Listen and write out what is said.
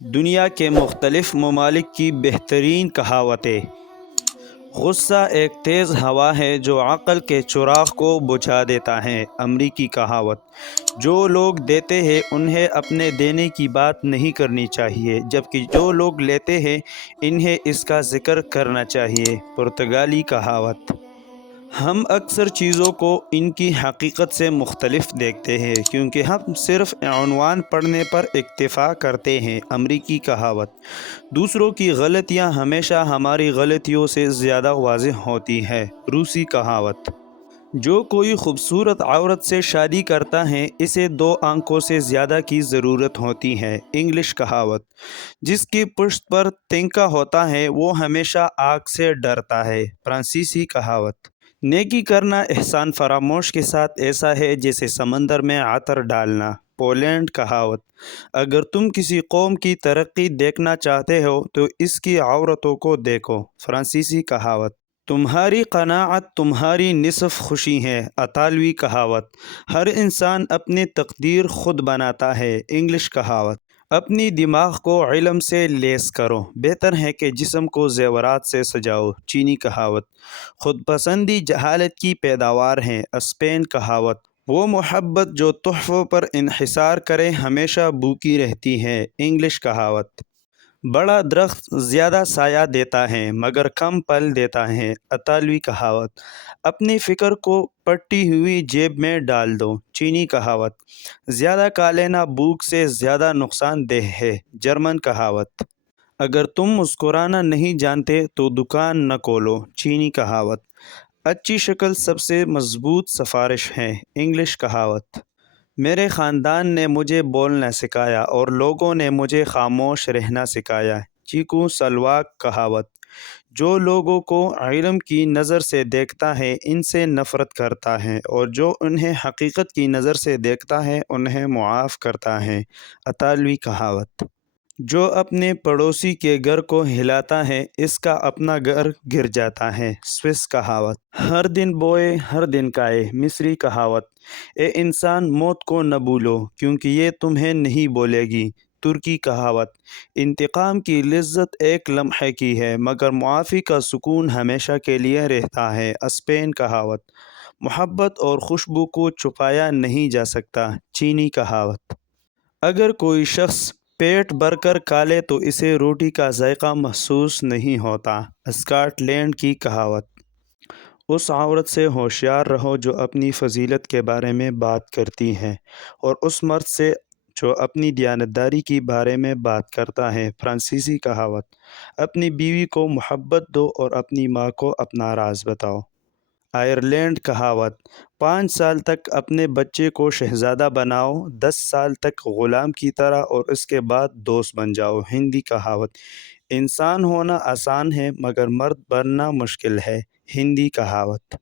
دنیا کے مختلف ممالک کی بہترین کہاوتیں۔ غصہ ایک تیز ہوا ہے جو عقل کے چراغ کو بجھا دیتا ہے۔ امریکی کہاوت۔ جو لوگ دیتے ہیں انہیں اپنے دینے کی بات نہیں کرنی چاہیے، جبکہ جو لوگ لیتے ہیں انہیں اس کا ذکر کرنا چاہیے۔ پرتگالی کہاوت۔ ہم اکثر چیزوں کو ان کی حقیقت سے مختلف دیکھتے ہیں کیونکہ ہم صرف عنوان پڑھنے پر اکتفا کرتے ہیں۔ امریکی کہاوت۔ دوسروں کی غلطیاں ہمیشہ ہماری غلطیوں سے زیادہ واضح ہوتی ہیں۔ روسی کہاوت۔ جو کوئی خوبصورت عورت سے شادی کرتا ہے اسے 2 آنکھوں سے زیادہ کی ضرورت ہوتی ہے۔ انگلش کہاوت۔ جس کی پشت پر تنکا ہوتا ہے وہ ہمیشہ آگ سے ڈرتا ہے۔ فرانسیسی کہاوت۔ نیکی کرنا احسان فراموش کے ساتھ ایسا ہے جیسے سمندر میں عطر ڈالنا۔ پولینڈ کہاوت۔ اگر تم کسی قوم کی ترقی دیکھنا چاہتے ہو تو اس کی عورتوں کو دیکھو۔ فرانسیسی کہاوت۔ تمہاری قناعت تمہاری نصف خوشی ہے۔ اطالوی کہاوت۔ ہر انسان اپنی تقدیر خود بناتا ہے۔ انگلش کہاوت۔ اپنی دماغ کو علم سے لیس کرو، بہتر ہے کہ جسم کو زیورات سے سجاؤ۔ چینی کہاوت۔ خود پسندی جہالت کی پیداوار ہے۔ اسپین کہاوت۔ وہ محبت جو تحفوں پر انحصار کرے ہمیشہ بھوکی رہتی ہے۔ انگلش کہاوت۔ بڑا درخت زیادہ سایہ دیتا ہے مگر کم پھل دیتا ہے۔ اطالوی کہاوت۔ اپنی فکر کو پٹی ہوئی جیب میں ڈال دو۔ چینی کہاوت۔ زیادہ کھا لینا بھوک سے زیادہ نقصان دہ ہے۔ جرمن کہاوت۔ اگر تم مسکرانا نہیں جانتے تو دکان نہ کھولو۔ چینی کہاوت۔ اچھی شکل سب سے مضبوط سفارش ہے۔ انگلش کہاوت۔ میرے خاندان نے مجھے بولنا سکھایا اور لوگوں نے مجھے خاموش رہنا سکھایا۔ چیکو سلواک کہاوت۔ جو لوگوں کو علم کی نظر سے دیکھتا ہے ان سے نفرت کرتا ہے اور جو انہیں حقیقت کی نظر سے دیکھتا ہے انہیں معاف کرتا ہے۔ اطالوی کہاوت۔ جو اپنے پڑوسی کے گھر کو ہلاتا ہے اس کا اپنا گھر گر جاتا ہے۔ سوئس کہاوت۔ ہر دن بوئے ہر دن کھائے۔ مصری کہاوت۔ اے انسان موت کو نہ بھولو کیونکہ یہ تمہیں نہیں بولے گی۔ ترکی کہاوت۔ انتقام کی لذت ایک لمحے کی ہے مگر معافی کا سکون ہمیشہ کے لیے رہتا ہے۔ اسپین کہاوت۔ محبت اور خوشبو کو چھپایا نہیں جا سکتا۔ چینی کہاوت۔ اگر کوئی شخص پیٹ بھر کر کھا لے تو اسے روٹی کا ذائقہ محسوس نہیں ہوتا۔ اسکاٹ لینڈ کی کہاوت۔ اس عورت سے ہوشیار رہو جو اپنی فضیلت کے بارے میں بات کرتی ہے اور اس مرد سے جو اپنی دیانتداری کے بارے میں بات کرتا ہے۔ فرانسیسی کہاوت۔ اپنی بیوی کو محبت دو اور اپنی ماں کو اپنا راز بتاؤ۔ آئرلینڈ کہاوت۔ 5 سال تک اپنے بچے کو شہزادہ بناؤ، 10 سال تک غلام کی طرح اور اس کے بعد دوست بن جاؤ۔ ہندی کہاوت۔ انسان ہونا آسان ہے مگر مرد بننا مشکل ہے۔ ہندی کہاوت۔